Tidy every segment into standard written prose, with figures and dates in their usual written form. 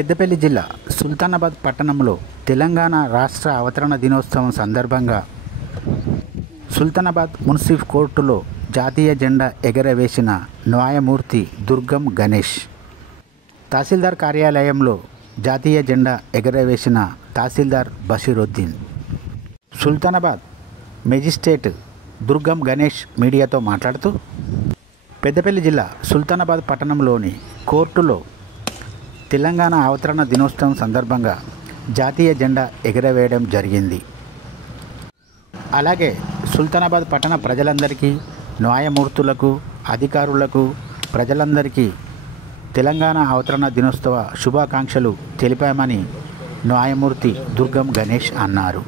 పెద్దపల్లి జిల్లా సుల్తానాబాద్ పట్టణంలో తెలంగాణ రాష్ట్ర అవతరణ దినోత్సవం సందర్భంగా సుల్తానాబాద్ మున్సిఫ్ కోర్టులో జాతీయ జెండా ఎగరవేసిన న్యాయమూర్తి దుర్గం గణేష్, తహసీల్దార్ కార్యాలయంలో జాతీయ జెండా ఎగరవేసిన తహసీల్దార్ బషీరుద్దీన్. సుల్తానాబాద్ మెజిస్ట్రేట్ దుర్గం గణేష్ మీడియాతో మాట్లాడుతూ, పెద్దపల్లి జిల్లా సుల్తానాబాద్ పట్టణంలోని కోర్టులో తెలంగాణ అవతరణ దినోత్సవం సందర్భంగా జాతీయ జెండా ఎగరవేయడం జరిగింది. అలాగే సుల్తానాబాద్ పట్టణ ప్రజలందరికీ, న్యాయమూర్తులకు, అధికారులకు, ప్రజలందరికీ తెలంగాణ అవతరణ దినోత్సవ శుభాకాంక్షలు తెలిపామని న్యాయమూర్తి దుర్గం గణేష్ అన్నారు.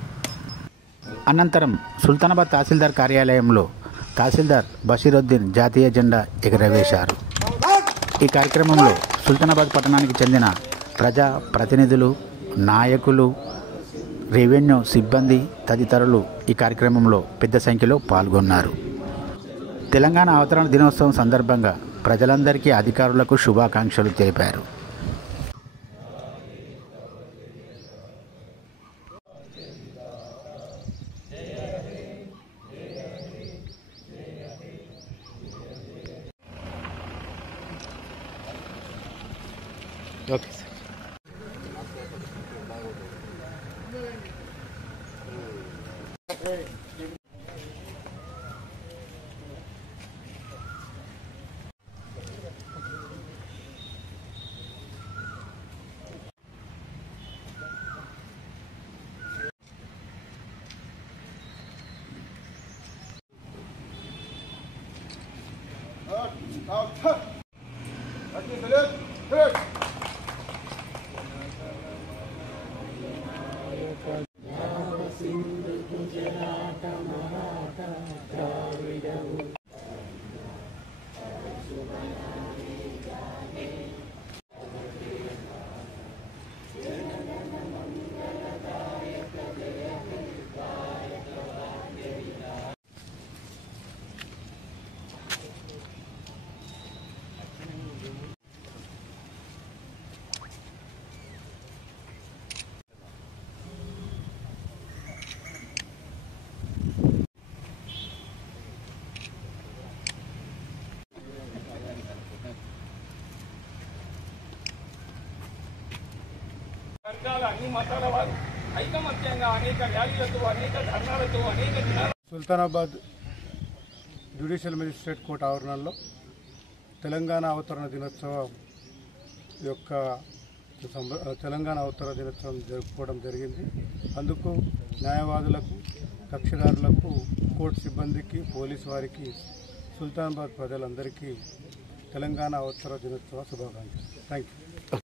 అనంతరం సుల్తానాబాద్ తహసీల్దార్ కార్యాలయంలో తహసీల్దార్ బషీరుద్దీన్ జాతీయ జెండా ఎగరవేశారు. ఈ కార్యక్రమంలో సుల్తానాబాద్ పట్టణానికి చెందిన ప్రజా ప్రతినిధులు, నాయకులు, రెవెన్యూ సిబ్బంది తదితరులు ఈ కార్యక్రమంలో పెద్ద సంఖ్యలో పాల్గొన్నారు. తెలంగాణ అవతరణ దినోత్సవం సందర్భంగా ప్రజలందరికీ, అధికారులకు శుభాకాంక్షలు తెలిపారు. Okay sir. అన్ని మతాల వారు ఐకమత్యంగా అనేక ర్యాలీలతో, అనేక ధర్నాలతో, అనేక సుల్తానాబాద్ జ్యుడిషియల్ మెజిస్ట్రేట్ కోర్టు ఆవరణలో తెలంగాణ అవతరణ దినోత్సవం జరుపుకోవడం జరిగింది. అందుకు న్యాయవాదులకు, కక్షిదారులకు, కోర్టు సిబ్బందికి, పోలీసు వారికి, సుల్తానాబాద్ ప్రజలందరికీ తెలంగాణ అవతరణ దినోత్సవ శుభాకాంక్షలు. Thank you.